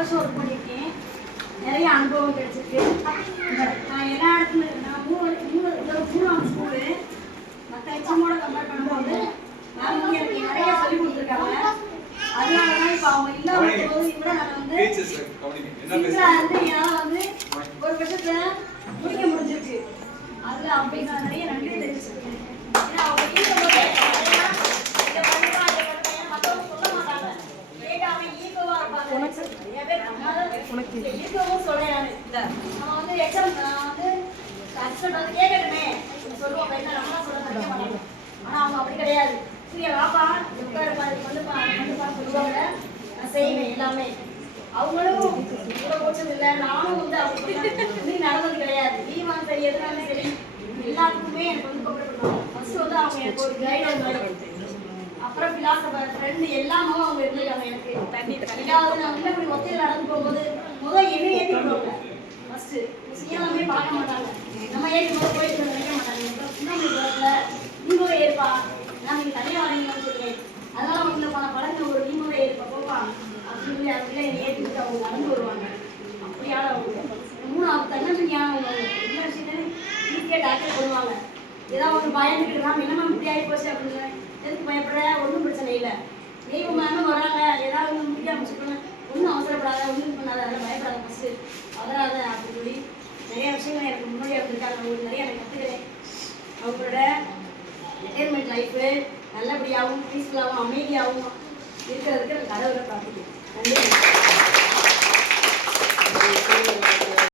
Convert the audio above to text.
வருஷம் ஒர்க் பண்ணியிருக்கேன். நிறைய அனுபவம் கிடைச்சிருக்கு. நான் எல்லா இடத்துல நான் மூணாவது ஸ்கூலு மற்ற எக்ஸாமோட கம்பேர் பண்ணும்போது மேம் வந்து எனக்கு நிறைய சொல்லி கொடுத்துருக்காங்க. அதனால தான் இப்போ அவங்க இல்லாத போது கூட நான் வந்து சிங்கிளாக இருந்து என்னால் வந்து ஒரு வருஷத்தில் முடிக்க முடிஞ்சிருக்கு. அதில் அப்படி நான் நிறைய நன்றி தெரிவிச்சிருக்கேன். ஏன்னா அவங்க ஈக்குவல் மற்றவங்க சொல்ல மாட்டாங்க. கேட்டாமல் ஈக்குவலாக இருப்பாங்க. நிறைய பேர் ஈக்குவலும் சொல்கிறேன். நம்ம வந்து எக்ஸாம் வந்து அசிஸ்டன்ட் வந்து கேட்கட்டுமே சொல்லுவாங்க. இல்லை நம்மளாம் சொல்ல நினைக்க மாட்டாங்க. ஆனால் அவங்க அப்படி கிடையாது. சரி வாப்பா உட்காருப்பா இது வந்துப்பா சொல்லுவாங்க. நான் செய்வேன் எல்லாமே. அவங்களும் கூட போச்சது இல்லை. நானும் வந்து அவங்க நடந்தது கிடையாது. லீவாக சரி எதுனாலும் சரி எல்லாத்துக்குமே எனக்கு வந்து கோஆப்ரேட் பண்ணுவாங்க. ஃபர்ஸ்ட் வந்து அவங்க எனக்கு ஒரு கைடன்ஸ் மாதிரி. அப்புறம் பிலாசபர் ஃப்ரெண்டு எல்லாமே அவங்க இருந்திருக்காங்க. எனக்கு ரெண்டாவது நான் வந்து இப்படி ஒத்தையில் நடந்து போகும்போது முதல் என்ன ஏற்றி விடுவாங்க. ஃபர்ஸ்ட்டு செய்யாமே பார்க்க மாட்டாங்க. நம்ம ஏற்றும் போது போயிட்டு நினைக்க மாட்டாங்க. இன்னொரு தூரத்தில் நீங்களும் ஏற்பா நான் நீங்கள் தனியாக வரீங்கன்னு சொல்லுவேன். அதனால அவங்க போன பழங்க ஒரு நீங்களும் ஏற்பா போப்பா அப்படின்னு சொல்லி அதுக்குள்ளே என்னை ஏற்றி விட்டு அவங்க நடந்து வருவாங்க. அப்படியான அவங்க மூணாவது தன்னம்பிக்கையானவங்க. என்ன விஷயத்தையும் ஈஸியாக டாக்டர் பண்ணுவாங்க. ஏதாவது ஒரு பயந்துக்கிட்டு தான் என்னமா இப்படி ஆகி போச்சு அப்படின்னு எதுக்கு பயப்படுற ஒன்றும் பிரச்சனை இல்லை. தெய்வம் மேலும் வராங்க ஏதாவது ஒன்று முடியாமல் சொல்லுங்க ஒன்றும் அவசரப்படாத ஒன்றும் பண்ணாத அதெல்லாம் பயப்படாத ஃபஸ்ட்டு வளராத அப்படின்னு சொல்லி நிறைய விஷயங்கள் எனக்கு முன்னாடியே வந்திருக்காங்க. அவங்களுக்கு நிறைய எனக்கு கற்றுக்கிறேன். அவங்களோட ரிட்டையர்மெண்ட் லைஃபு நல்லபடியாகவும் பீஸ்ஃபுல்லாகவும் அமைதியாகவும் இருக்கிறதுக்கு கடவுளை பிரார்த்திக்கிறேன். நன்றி.